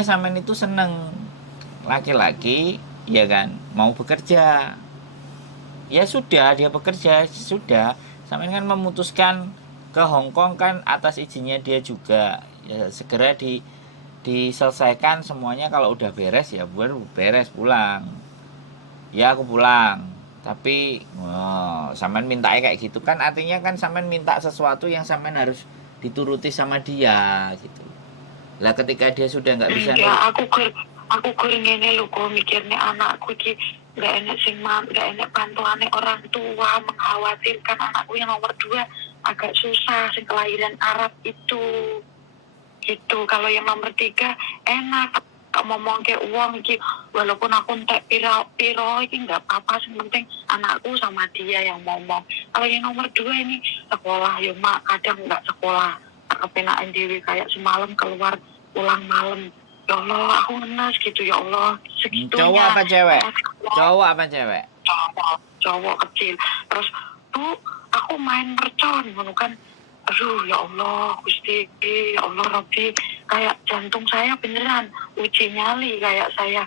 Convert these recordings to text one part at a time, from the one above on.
sampean itu seneng laki-laki, ya kan, mau bekerja. Ya sudah, dia bekerja, sudah. Sampean kan memutuskan ke Hong Kong kan atas izinnya dia juga. Ya segera diselesaikan semuanya, kalau udah beres ya baru beres pulang. Ya aku pulang. Tapi sampean minta kayak gitu kan, artinya kan sampean minta sesuatu yang sampean harus dituruti sama dia gitu. Lah ketika dia sudah nggak bisa Enggak, aku ngene lho kok mikirnya anakku ki nggak enak nggak enak bantuannya orang tua, mengkhawatirkan anakku yang nomor 2 agak susah sing kelahiran Arab itu gitu. Kalau yang nomor 3 enak ngomong ke uang iki, walaupun aku entek piro iki nggak apa-apa, yang penting anakku sama dia yang ngomong. Kalau yang nomor 2 ini sekolah ya mak, kadang nggak sekolah, kepenaan dewi kayak semalam keluar pulang malam. Ya Allah, aku ngenes gitu, ya Allah, segitunya. Cowok apa cewek? Cowok apa cewek? Cowok kecil. Terus tuh aku main mercon ngono kan. Aduh ya Allah Gusti, ya Allah Rabbi, kayak jantung saya beneran uji nyali kayak saya.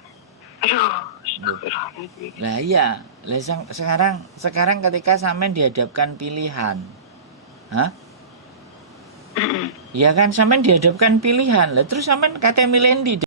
Aduh, astagfirullahaladzim. Lah iya, lah sekarang ketika sampean dihadapkan pilihan, hah? Ya kan sampean dihadapkan pilihan. Lah terus sampean katanya milih ndi?